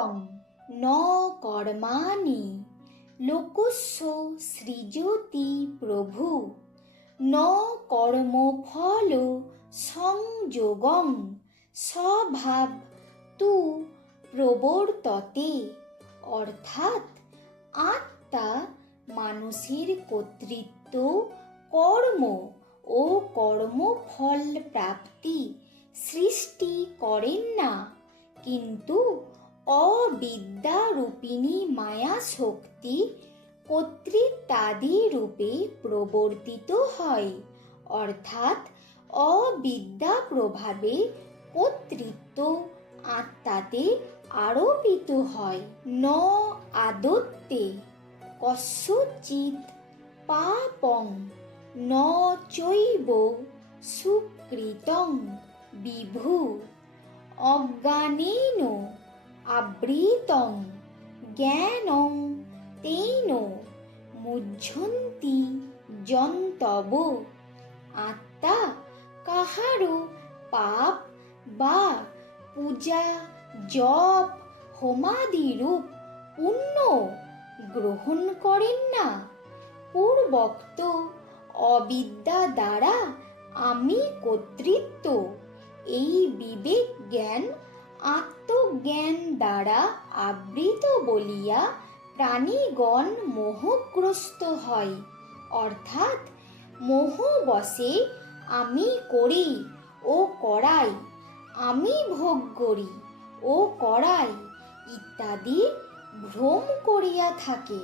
নিয়তং ন কর্মাণি লোকস্য সৃজতি প্রভু ন কর্মফল সংযোগং স্বভাব তু প্রবর্ততে। অর্থাৎ আত্মা মানুষের কর্তৃত্ব, কর্ম ও কর্মফল প্রাপ্তি সৃষ্টি করেন না, কিন্তু অবিদ্যারূপিণী মায়া শক্তি কর্তৃত্বাদি রূপে প্রবর্তিত হয়। অর্থাৎ অবিদ্যা প্রভাবে কর্তৃত্ব আত্মাতে আরোপিত হয়। ন আদত্তে কস্যচিৎ পাপং ন চৈব সুকৃতং বিভু অজ্ঞানেন আবৃতং জ্ঞানং তেন মুহ্যন্তি যন্তব। আত্মা কাহারও পাপ বা পূজা, জপ, হোমাদিরূপ পুণ্য গ্রহণ করেন না। পূর্বোক্ত অবিদ্যা দ্বারা আমি কর্তৃত্ব, এই বিবেক জ্ঞান আত্মজ্ঞান দ্বারা আবৃত বলিয়া প্রাণীগণ মোহগ্রস্ত হয়। অর্থাৎ মোহবশে আমি করি ও করাই, আমি ভোগ করি ও করাই ইত্যাদি ভ্রম করিয়া থাকে।